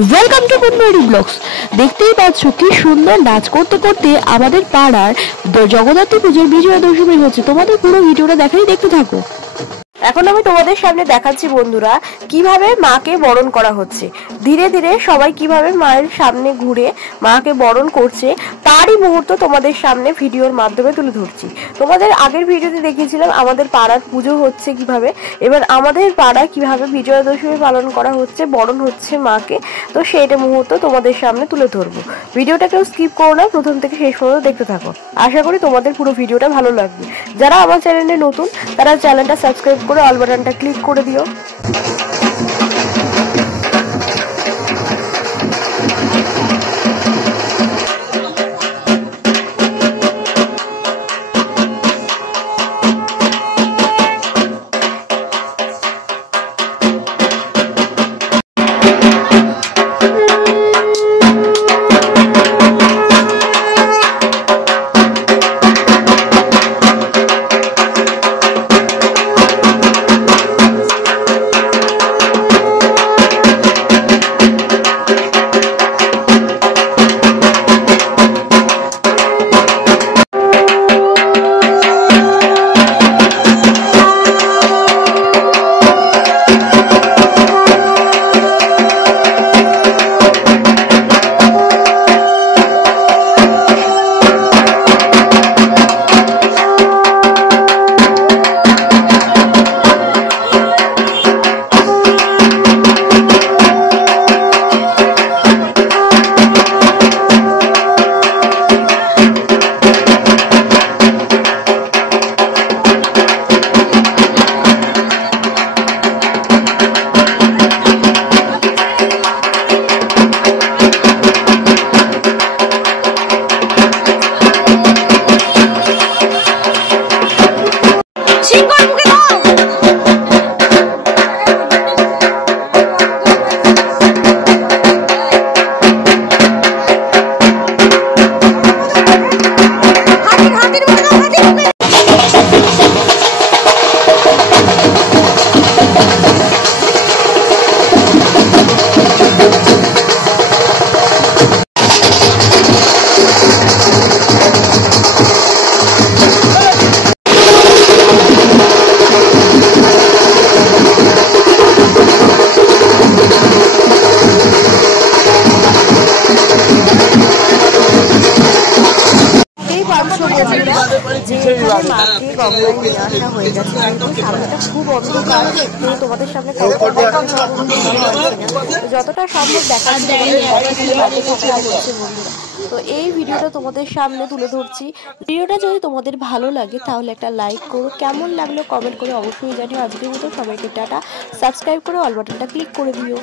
Welcome to গুডমেরি blogs. দেখতেই পাচ্ছ কি সুন্দর নাচ করতে করতে আমাদের পাড়ার জগদ্ধাত্রী পুজোর বিজয়া দশমী হচ্ছে। তোমাদের পুরো ভিডিওটা দেখাই, দেখতে থাকো। এখন আমি তোমাদের সামনে দেখাচ্ছি বন্ধুরা কিভাবে মাকে বরণ করা হচ্ছে। ধীরে ধীরে সবাই কিভাবে মায়ের সামনে ঘুরে মাকে বরণ করছে তারই মুহূর্ত তোমাদের সামনে ভিডিওর মাধ্যমে তুলে ধরছি। তোমাদের আগের ভিডিওতে দেখিয়েছিলাম আমাদের পাড়ার পুজো হচ্ছে কিভাবে, এবার আমাদের পাড়ায় কিভাবে বিজয়া দশমী পালন করা হচ্ছে, বরণ হচ্ছে মাকে, তো সেইটা মুহূর্ত তোমাদের সামনে তুলে ধরবো। ভিডিওটা কেউ স্কিপ করো না, প্রথম থেকে শেষ পর্যন্ত দেখতে থাকো। আশা করি তোমাদের পুরো ভিডিওটা ভালো লাগবে। যারা আমার চ্যানেলে নতুন তারা চ্যানেলটা সাবস্ক্রাইব করে অল বাটনটা ক্লিক করে দিও। মাকে গঙ্গায় নিয়ে আসা হয়ে গেছে, কিন্তু সামনেটা খুব অন্ধকার, কিন্তু তোমাদের সামনে যতটা সম্ভব দেখা যাচ্ছে বন্ধুরা। তো এই ভিডিওটা তোমাদের সামনে তুলে ধরছি। ভিডিওটা যদি তোমাদের ভালো লাগে তাহলে একটা লাইক করো, কেমন লাগলো কমেন্ট করে অবশ্যই জানিও। আজকের মতো সবাইকে টাটা, সাবস্ক্রাইব করে অল বাটনটা ক্লিক করে দিও।